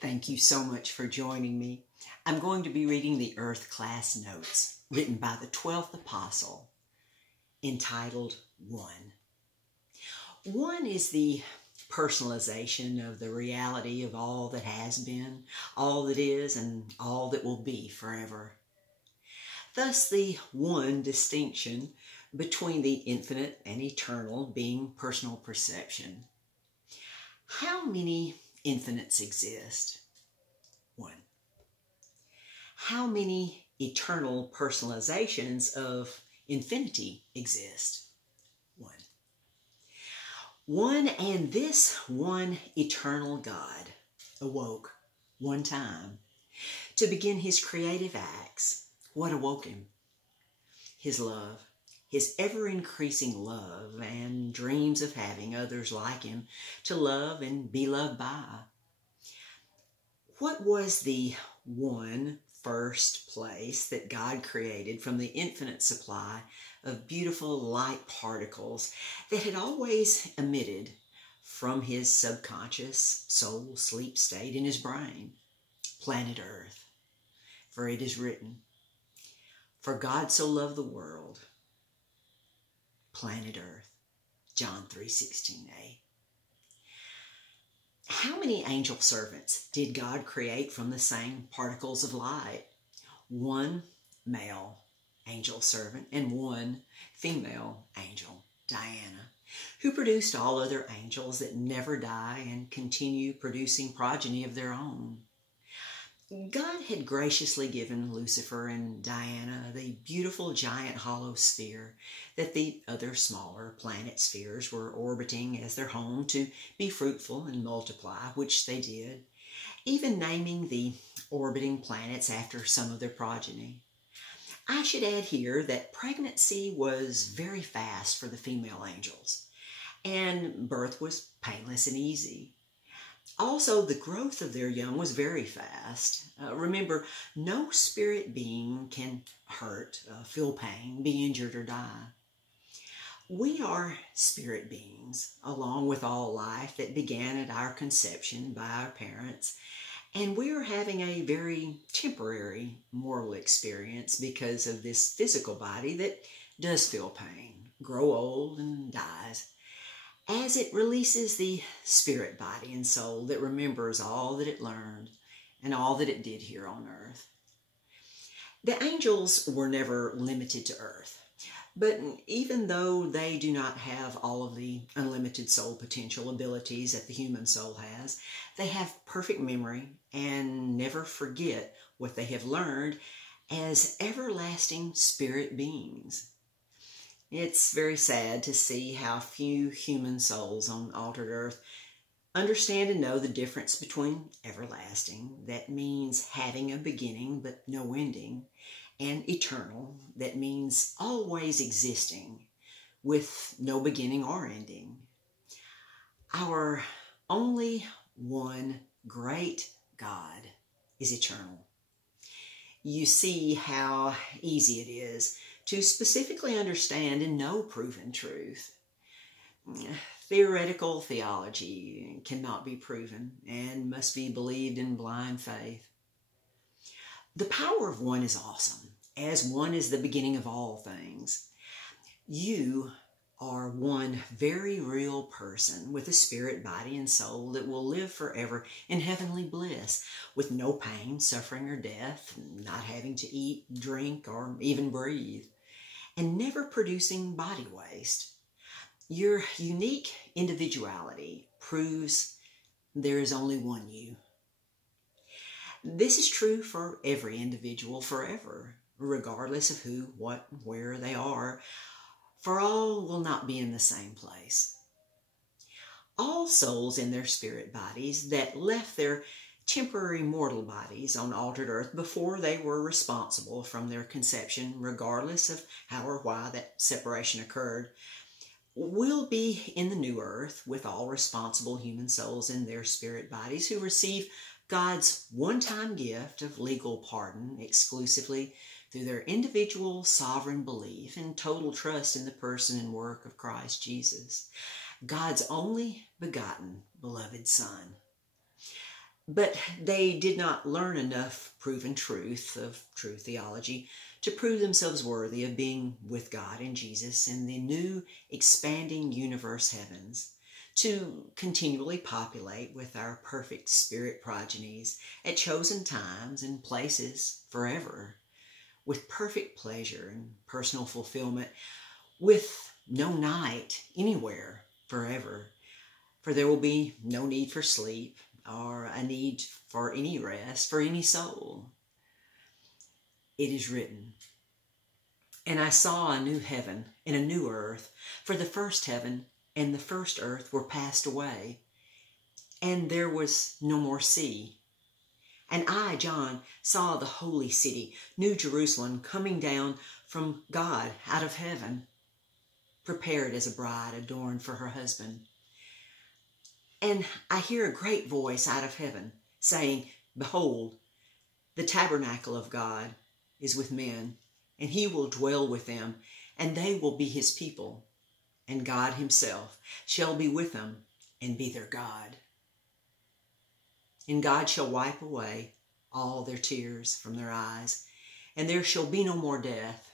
Thank you so much for joining me. I'm going to be reading the Earth Class Notes written by the 12th Apostle, entitled One. One is the personalization of the reality of all that has been, all that is, and all that will be forever. Thus, the one distinction between the infinite and eternal being personal perception. How many infinites exist? One. How many eternal personalizations of infinity exist? One. One, and this one eternal God awoke one time to begin his creative acts. What awoke him? His love, his ever-increasing love, and dreams of having others like him to love and be loved by. What was the one first place that God created from the infinite supply of beautiful light particles that had always emitted from his subconscious soul sleep state in his brain? Planet Earth. For it is written, "For God so loved the world," planet Earth, John 3:16a. How many angel servants did God create from the same particles of light? One male angel servant and one female angel, Diana, who produced all other angels that never die and continue producing progeny of their own. God had graciously given Lucifer and Diana the beautiful giant hollow sphere that the other smaller planet spheres were orbiting as their home to be fruitful and multiply, which they did, even naming the orbiting planets after some of their progeny. I should add here that pregnancy was very fast for the female angels, and birth was painless and easy. Also, the growth of their young was very fast. Remember, no spirit being can hurt, feel pain, be injured, or die. We are spirit beings, along with all life that began at our conception by our parents, and we are having a very temporary mortal experience because of this physical body that does feel pain, grow old, and dies, as it releases the spirit body and soul that remembers all that it learned and all that it did here on earth. The angels were never limited to earth, but even though they do not have all of the unlimited soul potential abilities that the human soul has, they have perfect memory and never forget what they have learned as everlasting spirit beings. It's very sad to see how few human souls on altered earth understand and know the difference between everlasting, that means having a beginning but no ending, and eternal, that means always existing with no beginning or ending. Our only one great God is eternal. You see how easy it is to specifically understand and know proven truth. Theoretical theology cannot be proven and must be believed in blind faith. The power of one is awesome, as one is the beginning of all things. You are one very real person with a spirit, body, and soul that will live forever in heavenly bliss with no pain, suffering, or death, not having to eat, drink, or even breathe, and never producing body waste. Your unique individuality proves there is only one you. This is true for every individual forever, regardless of who, what, where they are, for all will not be in the same place. All souls in their spirit bodies that left their temporary mortal bodies on altered earth before they were responsible from their conception, regardless of how or why that separation occurred, will be in the new earth with all responsible human souls in their spirit bodies who receive God's one-time gift of legal pardon exclusively through their individual sovereign belief and total trust in the person and work of Christ Jesus, God's only begotten beloved Son. But they did not learn enough proven truth of true theology to prove themselves worthy of being with God and Jesus in the new expanding universe heavens, to continually populate with our perfect spirit progenies at chosen times and places forever, with perfect pleasure and personal fulfillment, with no night anywhere forever. For there will be no need for sleep or a need for any rest for any soul. It is written, "And I saw a new heaven and a new earth, for the first heaven and the first earth were passed away, and there was no more sea. And I, John, saw the holy city, New Jerusalem, coming down from God out of heaven, prepared as a bride adorned for her husband. And I hear a great voice out of heaven, saying, Behold, the tabernacle of God is with men, and he will dwell with them, and they will be his people, and God himself shall be with them and be their God. And God shall wipe away all their tears from their eyes, and there shall be no more death,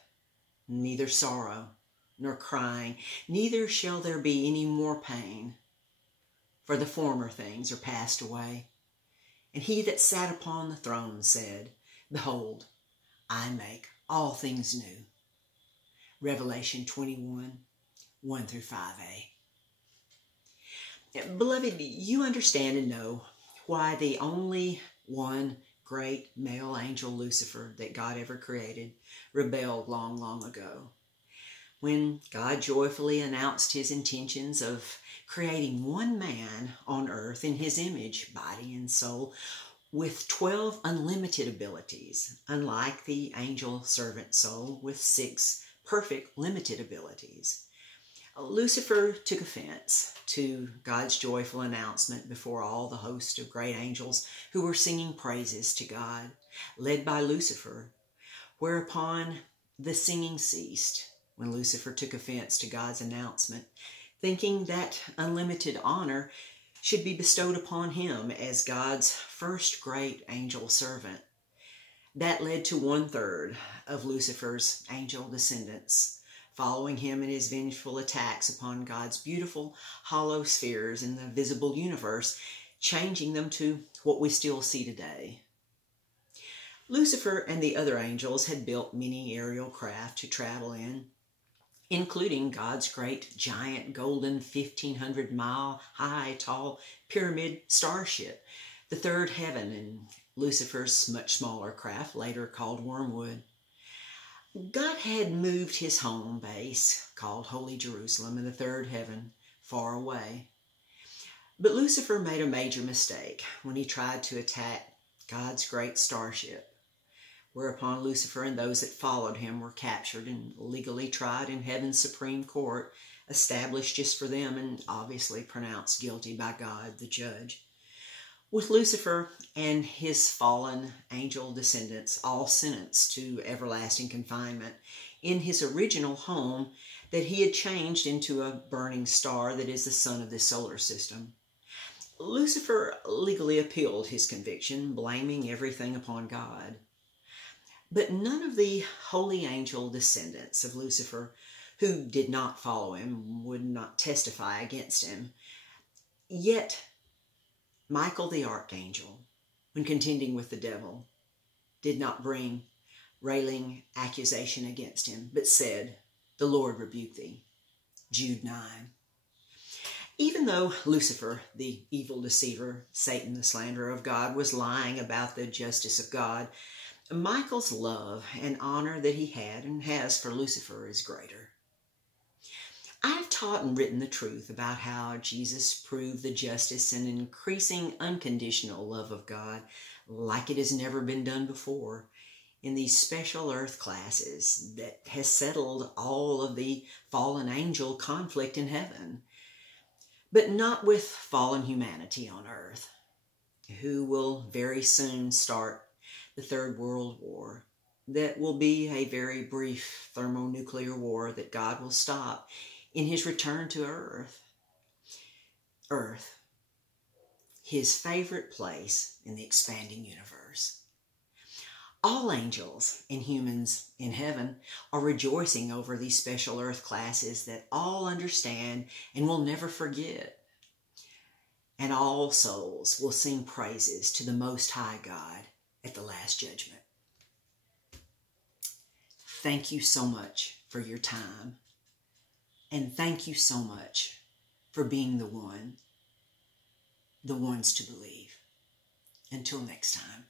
neither sorrow nor crying, neither shall there be any more pain, for the former things are passed away. And he that sat upon the throne said, Behold, I make all things new." Revelation 21, 1 through 5a. Beloved, you understand and know why the only one great male angel, Lucifer, that God ever created, rebelled long, long ago. When God joyfully announced his intentions of creating one man on earth in his image, body and soul, with 12 unlimited abilities, unlike the angel servant soul with 6 perfect limited abilities. Lucifer took offense to God's joyful announcement before all the host of great angels who were singing praises to God, led by Lucifer, whereupon the singing ceased when Lucifer took offense to God's announcement, thinking that unlimited honor should be bestowed upon him as God's first great angel servant. That led to 1/3 of Lucifer's angel descendants following him in his vengeful attacks upon God's beautiful hollow spheres in the visible universe, changing them to what we still see today. Lucifer and the other angels had built many aerial craft to travel in, including God's great giant golden 1,500-mile high tall pyramid starship, the third heaven, and Lucifer's much smaller craft, later called Wormwood. God had moved his home base, called Holy Jerusalem, in the third heaven, far away. But Lucifer made a major mistake when he tried to attack God's great starship, whereupon Lucifer and those that followed him were captured and legally tried in heaven's supreme court, established just for them and obviously pronounced guilty by God, the judge, with Lucifer and his fallen angel descendants all sentenced to everlasting confinement in his original home that he had changed into a burning star that is the sun of this solar system. Lucifer legally appealed his conviction, blaming everything upon God. But none of the holy angel descendants of Lucifer who did not follow him would not testify against him. Yet Michael the archangel, when contending with the devil, did not bring railing accusation against him, but said, "The Lord rebuke thee." Jude 9. Even though Lucifer, the evil deceiver, Satan, the slanderer of God, was lying about the justice of God, Michael's love and honor that he had and has for Lucifer is greater. I've taught and written the truth about how Jesus proved the justice and increasing unconditional love of God like it has never been done before in these special earth classes that has settled all of the fallen angel conflict in heaven, but not with fallen humanity on earth, who will very soon start the Third World War. That will be a very brief thermonuclear war that God will stop in his return to earth. his favorite place in the expanding universe. All angels and humans in heaven are rejoicing over these special earth classes that all understand and will never forget. And all souls will sing praises to the Most High God at the Last Judgment. Thank you so much for your time. And thank you so much for being the ones to believe. Until next time.